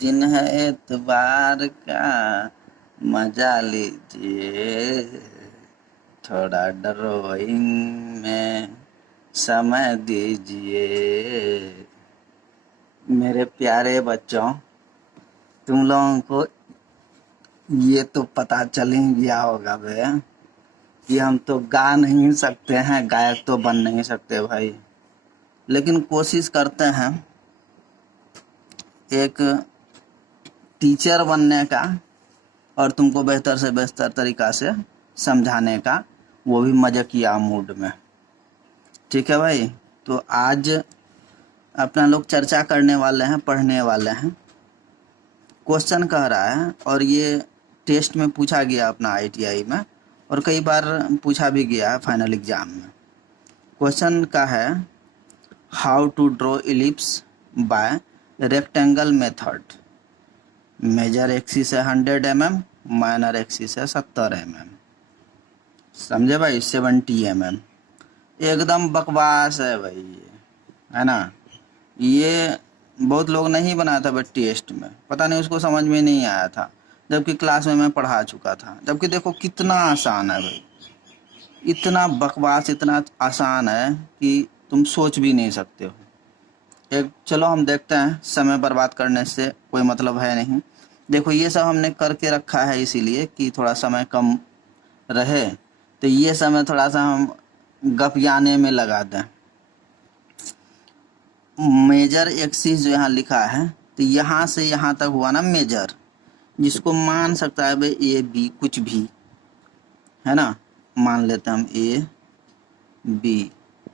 दिन है एतबार का, मजा लीजिए, थोड़ा ड्राइंग में समय दीजिए। मेरे प्यारे बच्चों, तुम लोगों को ये तो पता चल ही गया होगा भैया कि हम तो गा नहीं सकते हैं, गायक तो बन नहीं सकते भाई, लेकिन कोशिश करते हैं एक टीचर बनने का और तुमको बेहतर से बेहतर तरीका से समझाने का, वो भी मजाकिया मूड में। ठीक है भाई, तो आज अपना लोग चर्चा करने वाले हैं, पढ़ने वाले हैं। क्वेश्चन कह रहा है और ये टेस्ट में पूछा गया अपना आईटीआई में, और कई बार पूछा भी गया है फाइनल एग्जाम में। क्वेश्चन का है how to draw ellipse by rectangle method. Major axis है 100 mm, माइनर एक्सिस है 70 mm। समझे भाई, 70 mm। एकदम बकवास है भाई ये, है ना। ये बहुत लोग नहीं बनाया था बट टेस्ट में पता नहीं उसको समझ में नहीं आया था, जबकि क्लास में मैं पढ़ा चुका था। जबकि देखो कितना आसान है भाई, इतना बकवास इतना आसान है कि तुम सोच भी नहीं सकते हो। एक चलो हम देखते हैं, समय बर्बाद करने से कोई मतलब है नहीं। देखो ये सब हमने करके रखा है इसीलिए कि थोड़ा समय कम रहे, तो ये समय थोड़ा सा हम गपियाने में लगा दें। मेजर एक्सिस जो यहाँ लिखा है, तो यहाँ से यहाँ तक हुआ ना मेजर, जिसको मान सकता है भाई ए बी कुछ भी, है ना। मान लेते हैं हम ए बी,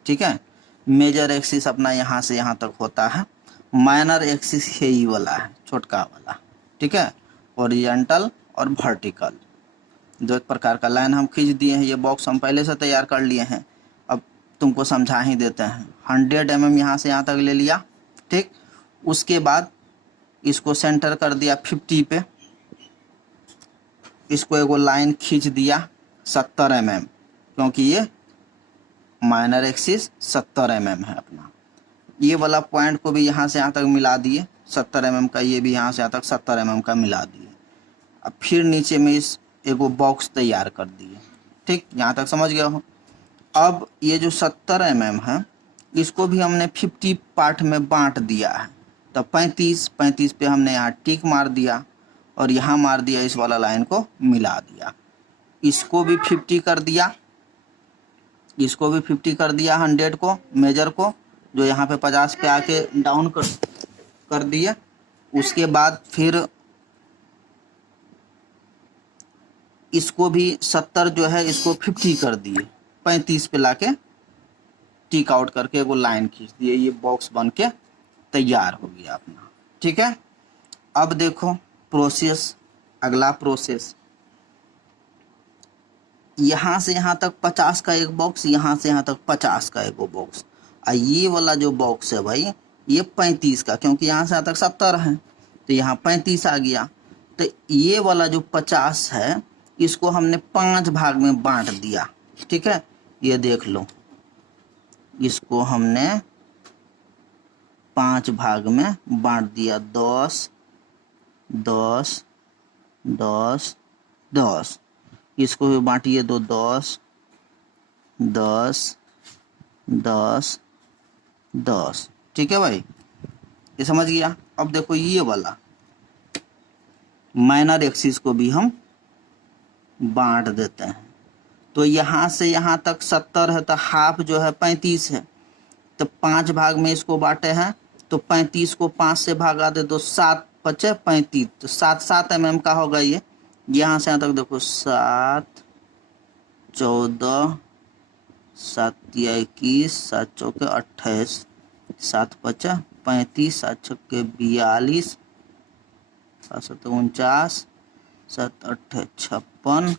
ठीक है। मेजर एक्सिस अपना यहाँ से यहाँ तक होता है। माइनर एक्सिस यही वाला है, छोटका वाला, ठीक है। ओरिजेंटल और वर्टिकल, दो एक प्रकार का लाइन हम खींच दिए हैं। ये बॉक्स हम पहले से तैयार कर लिए हैं, अब तुमको समझा ही देते हैं। 100 mm यहाँ से यहाँ तक ले लिया, ठीक। उसके बाद इसको सेंटर कर दिया 50 पे, इसको एगो लाइन खींच दिया 70 mm, क्योंकि ये माइनर एक्सिस 70 mm है अपना। ये वाला पॉइंट को भी यहाँ से यहाँ तक मिला दिए 70 mm का, ये भी यहाँ से यहाँ तक 70 mm का मिला दिए। अब फिर नीचे में इस एगो बॉक्स तैयार कर दिए, ठीक। यहाँ तक समझ गया हो। अब ये जो 70 mm है, इसको भी हमने 50 पार्ट में बांट दिया है। तो 35 पे हमने यहाँ टिक मार दिया और यहाँ मार दिया, इस वाला लाइन को मिला दिया। इसको भी 50 कर दिया, इसको भी 50 कर दिया, 100 को मेजर को, जो यहाँ पे 50 पे आके डाउन कर दिया। उसके बाद फिर इसको भी 70 जो है इसको 50 कर दिए, 35 पे लाके टिक आउट करके वो लाइन खींच दिए। ये बॉक्स बन के तैयार हो गया अपना, ठीक है। अब देखो प्रोसेस, अगला प्रोसेस, यहाँ से यहाँ तक 50 का एक बॉक्स, यहाँ से यहाँ तक 50 का एक बॉक्स, और ये वाला जो बॉक्स है भाई ये 35 का, क्योंकि यहाँ से यहाँ तक 70 है तो यहाँ 35 आ गया। तो ये वाला जो 50 है इसको हमने 5 भाग में बांट दिया, ठीक है। ये देख लो, इसको हमने 5 भाग में बांट दिया, 10 10 10 10। इसको भी बांटिए दो, 10 10 10 10, ठीक है भाई, ये समझ गया। अब देखो ये वाला माइनर एक्सिस को भी हम बांट देते हैं। तो यहाँ से यहाँ तक 70 है, तो हाफ जो है 35 है, तो 5 भाग में इसको बांटे हैं। तो 35 को 5 से भागा दे, तो 7 पचे 35, तो 7 mm का होगा ये। यहाँ से यहाँ तक देखो 7 14 7 या 21 7 चौके 28 7 पचा 35 7 छक्के 42 7 सत्ते 49 7 अट्ठे 56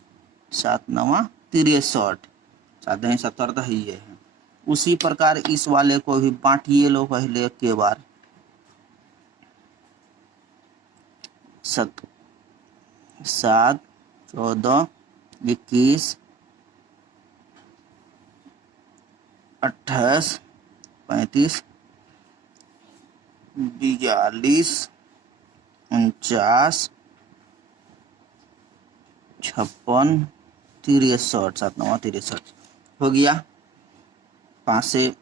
7 नवा 63 7 70 तो ही है। उसी प्रकार इस वाले को भी बांटिए लो पहले के बार, 7 14 21 28 35 42 50, 56, 63, 7 9 63 हो गया। 5 से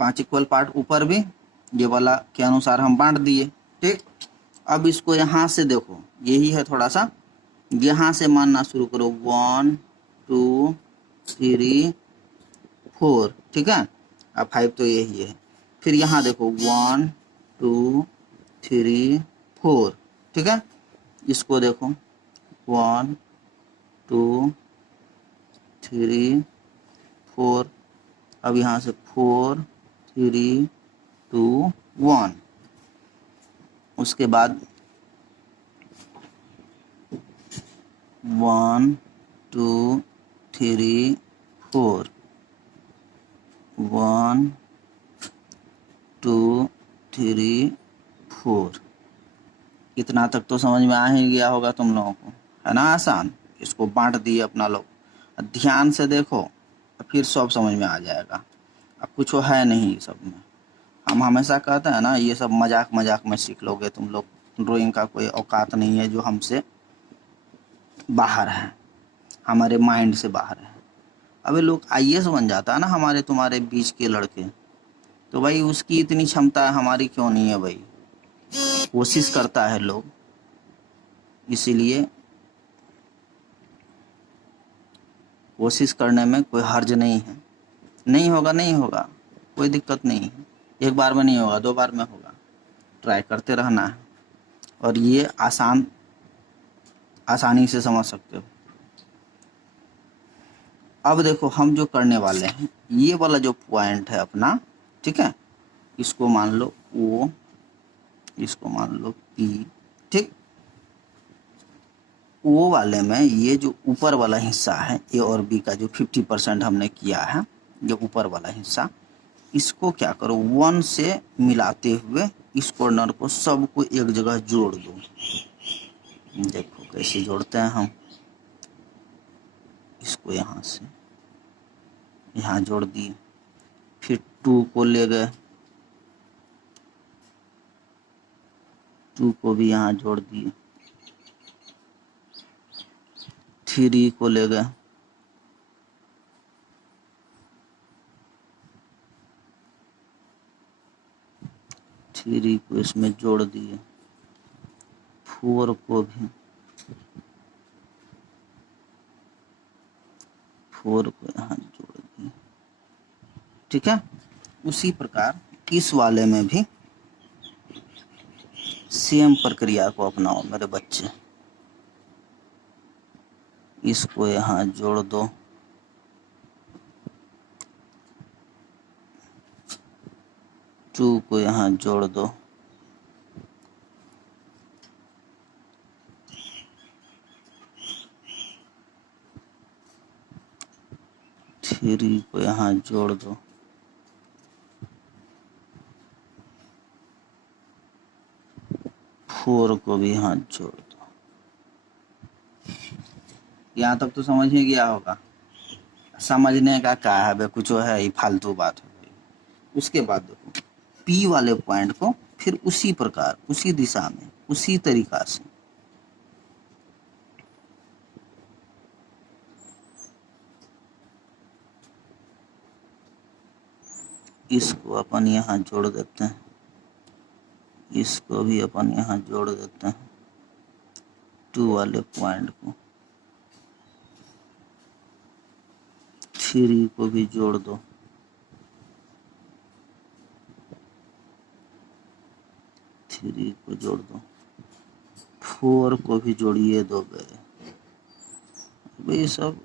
5 इक्वल पार्ट ऊपर भी ये वाला के अनुसार हम बांट दिए। ठीक, अब इसको यहाँ से देखो, यही है थोड़ा सा, यहाँ से मानना शुरू करो 1 2 3 4। ठीक है, अब 5 तो यही है। फिर यहाँ देखो 1 2 3 4। ठीक है, इसको देखो 1 2 3 4। अब यहाँ से 4 3 2 1। उसके बाद 1 2 3 4 1 2 3 4। इतना तक तो समझ में आ ही गया होगा तुम लोगों को, है ना? आसान। इसको बांट दिए अपना लोग, ध्यान से देखो फिर सब समझ में आ जाएगा। अब कुछ है नहीं सब में। हम हमेशा कहते हैं ना, ये सब मजाक मजाक में सीख लोगे तुम लोग, ड्राइंग का कोई औकात नहीं है जो हमसे बाहर है, हमारे माइंड से बाहर है। अबे लोग आईएएस बन जाता है ना हमारे तुम्हारे बीच के लड़के, तो भाई उसकी इतनी क्षमता हमारी क्यों नहीं है भाई? कोशिश करता है लोग, इसीलिए कोशिश करने में कोई हर्ज नहीं है। नहीं होगा, नहीं होगा, कोई दिक्कत नहीं है। एक बार में नहीं होगा, 2 बार में होगा। ट्राई करते रहना है, और ये आसानी से समझ सकते हो। अब देखो हम जो करने वाले हैं, ये वाला जो पॉइंट है अपना, ठीक है, इसको मान लो O, इसको मान लो P। ठीक, O वाले में ये जो ऊपर वाला हिस्सा है A और B का, जो 50% हमने किया है, जो ऊपर वाला हिस्सा, इसको क्या करो 1 से मिलाते हुए इस कॉर्नर को सबको एक जगह जोड़ दो। देखो कैसे जोड़ते हैं हम। इसको यहाँ से यहाँ जोड़ दिए, फिर 2 को ले गए, 2 को भी यहाँ जोड़ दिए, 3 को ले गए, 3 को इसमें जोड़ दिए, 4 को भी, 4 को यहाँ जोड़ दिए। ठीक है, उसी प्रकार इस वाले में भी सेम प्रक्रिया को अपनाओ मेरे बच्चे। इसको यहाँ जोड़ दो, 2 को यहाँ जोड़ दो, 3 को यहाँ जोड़ दो, 4 को भी यहाँ जोड़ दो। यहाँ तक तो समझ ही गया होगा। समझने का क्या है बे, कुछ है ही फालतू बात है। उसके बाद देखो P वाले पॉइंट को फिर उसी प्रकार, उसी दिशा में, उसी तरीका से इसको अपन यहाँ जोड़ देते हैं, इसको भी अपन यहाँ जोड़ देते हैं, 2 वाले पॉइंट को, 3 को भी जोड़ दो, 3 को जोड़ दो, 4 को भी जोड़िए दो बे। ये सब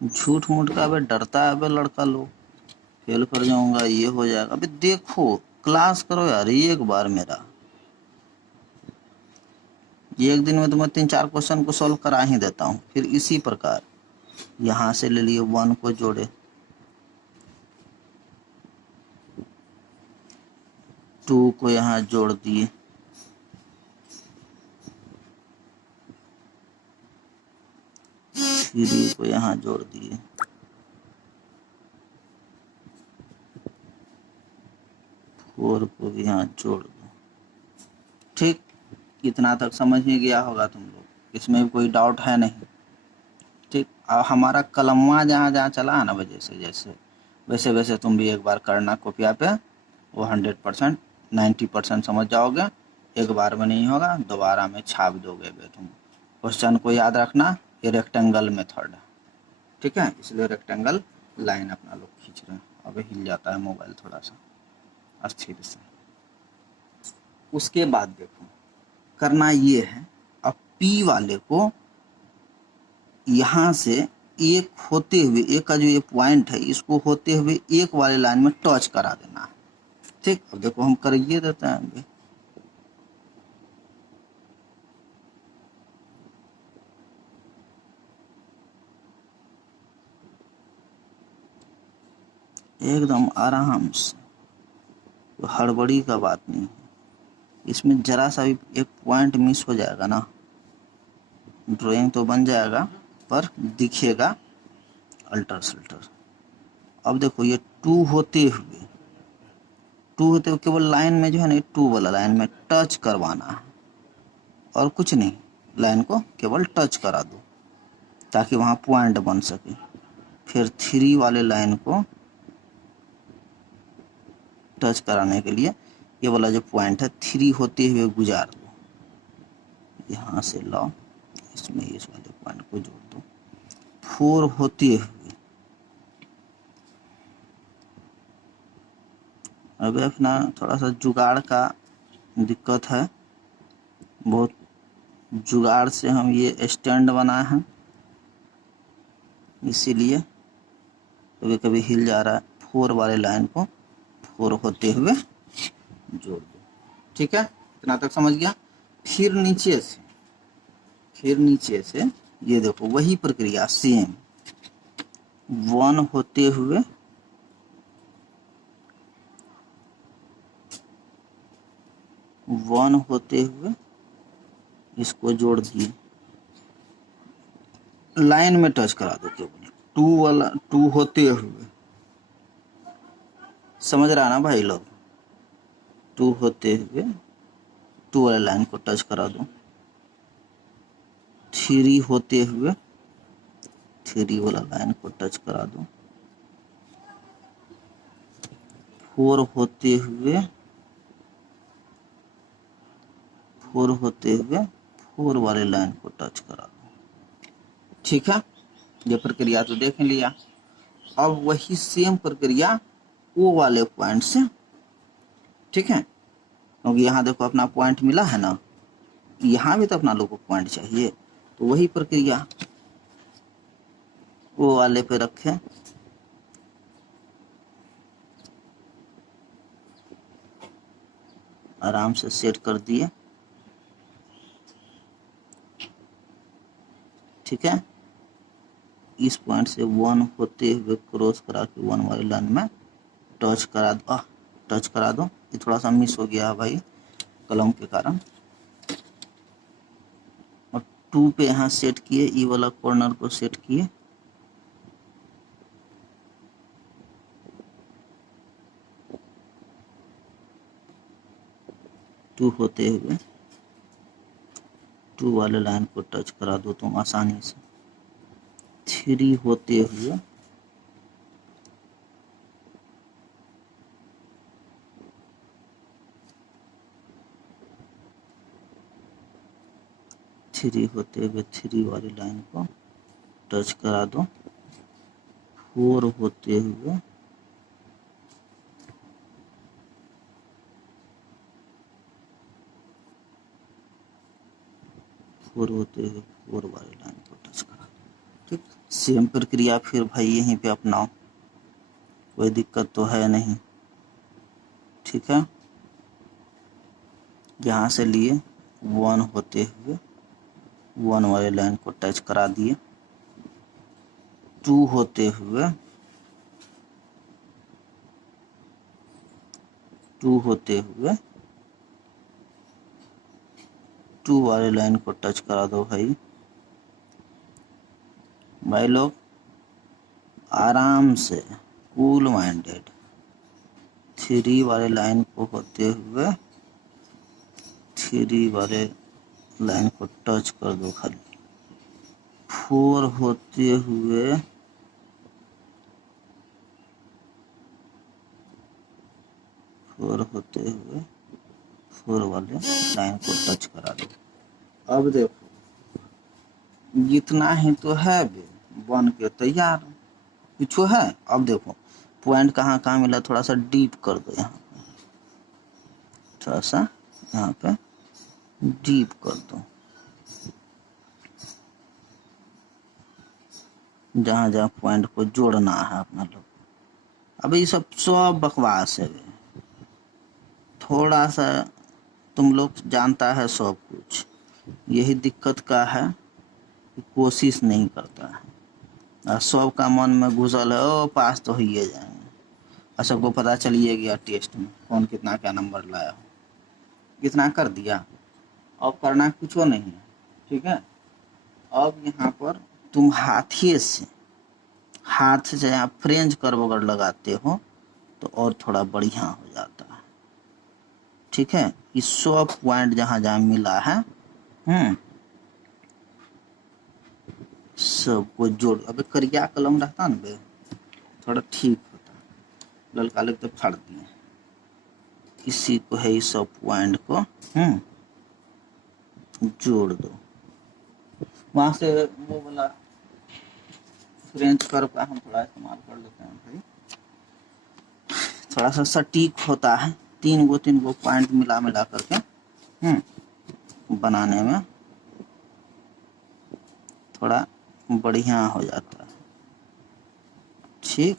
झूठ मूठ का बे डरता है बे लड़का लोग, फेल कर जाऊंगा, ये हो जाएगा। अबे देखो क्लास करो यार एक बार मेरा, ये एक दिन में तो मैं 3-4 क्वेश्चन को सॉल्व करा ही देता हूँ। फिर इसी प्रकार यहाँ से ले लिए 1 को जोड़े, 2 को यहाँ जोड़ दिए, 3 को यहाँ जोड़ दिए, 4 को भी यहाँ जोड़ दो। ठीक, इतना तक समझ में गया होगा तुम लोग, इसमें भी कोई डाउट है नहीं। ठीक, और हमारा कलमवा जहाँ जहाँ चला है ना वजह से, जैसे वैसे वैसे तुम भी एक बार करना कॉपिया पे, वो 100% 90% समझ जाओगे। एक बार में नहीं होगा, दोबारा में छाप दोगे बे तुम। क्वेश्चन को याद रखना, ये रेक्टेंगल मेथड है, ठीक है, इसलिए रेक्टेंगल लाइन अपना लोग खींच रहे हैं। अब हिल जाता है मोबाइल थोड़ा सा अस्थिर से। उसके बाद देखो करना ये है, अब पी वाले को यहाँ से एक होते हुए, एक का जो ये पॉइंट है इसको होते हुए एक वाले लाइन में टच करा देना है। ठीक, अब देखो हम कर ये देते हैं आगे। एकदम आराम से, तो हड़बड़ी का बात नहीं है इसमें। जरा सा भी एक पॉइंट मिस हो जाएगा ना, ड्राइंग तो बन जाएगा पर दिखेगा अल्टर सल्टर। अब देखो ये टू होते हुए केवल लाइन में जो है ना, टू वाला लाइन में टच करवाना है और कुछ नहीं, लाइन को केवल टच करा दो ताकि वहाँ पॉइंट बन सके। फिर थ्री वाले लाइन को टच कराने के लिए ये वाला जो पॉइंट है थ्री होते हुए गुजार दो, यहाँ से लाओ, इसमें इस वाले पॉइंट को जोड़ दो। फोर होते हुए, अब अपना थोड़ा सा जुगाड़ का दिक्कत है, बहुत जुगाड़ से हम ये स्टैंड बनाए हैं, इसीलिए कभी कभी हिल जा रहा है। फोर वाले लाइन को फोर होते हुए जोड़ दो, ठीक है, इतना तक समझ गया। फिर नीचे से ये देखो वही प्रक्रिया सेम, वन होते हुए इसको जोड़ दिए, लाइन में टच करा दो केवल, टू होते हुए, समझ रहा ना भाई लोग, टू होते हुए टू वाले लाइन को टच करा दो। थ्री होते हुए थ्री वाला लाइन को टच करा दो। फोर होते हुए फोर वाले लाइन को टच करा दो, ठीक है। ये प्रक्रिया तो देख लिया। अब वही सेम प्रक्रिया ओ वाले पॉइंट से, ठीक है, क्योंकि यहाँ देखो अपना पॉइंट मिला है ना, यहाँ भी तो अपना लोग को पॉइंट चाहिए, तो वही प्रक्रिया ओ वाले पे रखें, आराम से सेट कर दिए, ठीक है। इस पॉइंट से वन होते हुए क्रॉस करा के वन वाली लाइन में टच करा दो। ये थोड़ा सा मिस हो गया है भाई कलम के कारण। और टू पे यहाँ सेट किए, ई वाला कॉर्नर को सेट किए, टू होते हुए टू वाले लाइन को टच करा दो तुम आसानी से। थ्री होते हुए थ्री वाली लाइन को टच करा दो। फोर होते हुए फोर वाली लाइन को टच करा दो, ठीक। सेम प्रक्रिया फिर भाई यहीं पे अपनाओ, कोई दिक्कत तो है नहीं, ठीक है। यहाँ से लिए वन होते हुए वन वाले लाइन को टच करा दिए। टू होते हुए टू वाले लाइन को टच करा दो भाई लोग, आराम से कूल माइंडेड। थ्री वाले लाइन को होते हुए थ्री वाले लाइन को टच कर दो खाली। 4 होते हुए 4 वाले लाइन को टच करा दो। अब देखो इतना ही तो है बे, बन के तैयार। कुछ है? अब देखो पॉइंट कहाँ कहाँ मिला, थोड़ा सा डीप कर दो यहाँ पे, थोड़ा सा यहाँ पे डीप कर दो, जहाँ जहाँ पॉइंट को जोड़ना है अपना लोग। अब ये सब बकवास है बे। थोड़ा सा तुम लोग जानता है सब कुछ, यही दिक्कत का है कि कोशिश नहीं करता है, और सबका मन में घुसल है ओ पास तो ही जाएंगे, और सबको पता चलिए गया टेस्ट में कौन कितना क्या नंबर लाया हो, कितना कर दिया। अब करना कुछ नहीं है, ठीक है। अब यहाँ पर तुम हाथ से यहाँ फ्रेंच कर्व अगर लगाते हो तो और थोड़ा बढ़िया हो जाता है, ठीक है। इस 100 पॉइंट जहाँ जहाँ मिला है सबको जोड़। अबे करिया कलम रहता ना बे, थोड़ा ठीक होता, ललका लग तो फाड़ दिए। इसी को है इस 100 पॉइंट को जोड़ दो। वहां से वो वाला फ्रेंच कर्व का हम थोड़ा इस्तेमाल कर लेते हैं भाई, थोड़ा सा सटीक होता है। 3 गो पॉइंट मिला मिला करके बनाने में थोड़ा बढ़िया हो जाता है, ठीक।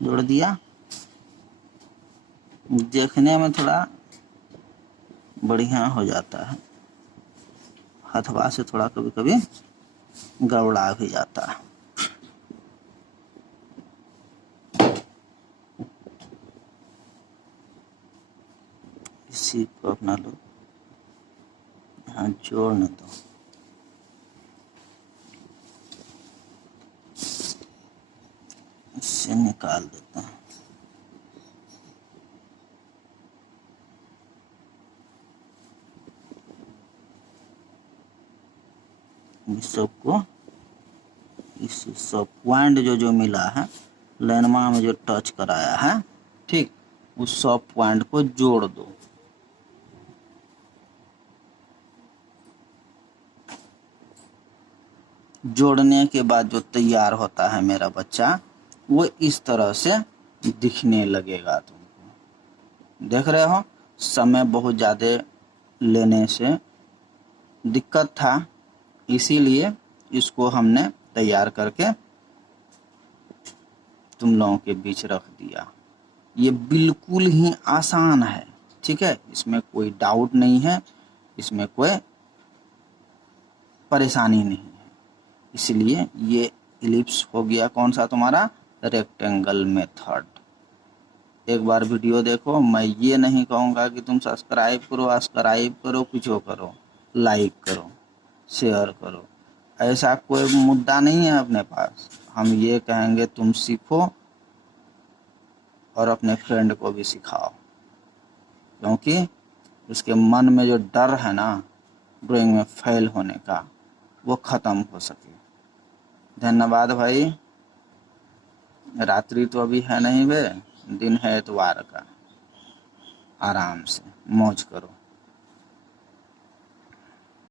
जोड़ दिया, देखने में थोड़ा बढ़िया हो जाता है, हथवा से थोड़ा कभी कभी गड़बड़ा भी जाता है। इसी को अपना लोग यहाँ जोड़ने दो। इससे निकाल देते हैं। इस सबको इस सब पॉइंट जो मिला है लाइनमा में जो टच कराया है, ठीक, उस सब पॉइंट को जोड़ दो। जोड़ने के बाद जो तैयार होता है मेरा बच्चा, वो इस तरह से दिखने लगेगा। तुमको देख रहे हो, समय बहुत ज़्यादा लेने से दिक्कत था, इसीलिए इसको हमने तैयार करके तुम लोगों के बीच रख दिया। ये बिल्कुल ही आसान है, ठीक है, इसमें कोई डाउट नहीं है, इसमें कोई परेशानी नहीं है। इसलिए ये इलिप्स हो गया कौन सा तुम्हारा, रेक्टेंगल मेथड। एक बार वीडियो देखो, मैं ये नहीं कहूँगा कि तुम सब्सक्राइब करो कुछ करो, लाइक करो, शेयर करो, ऐसा कोई मुद्दा नहीं है अपने पास। हम ये कहेंगे तुम सीखो और अपने फ्रेंड को भी सिखाओ, क्योंकि उसके मन में जो डर है ना ड्राइंग में फेल होने का, वो ख़त्म हो सके। धन्यवाद भाई। रात्रि तो अभी है नहीं बे, दिन है इतवार का, आराम से मौज करो।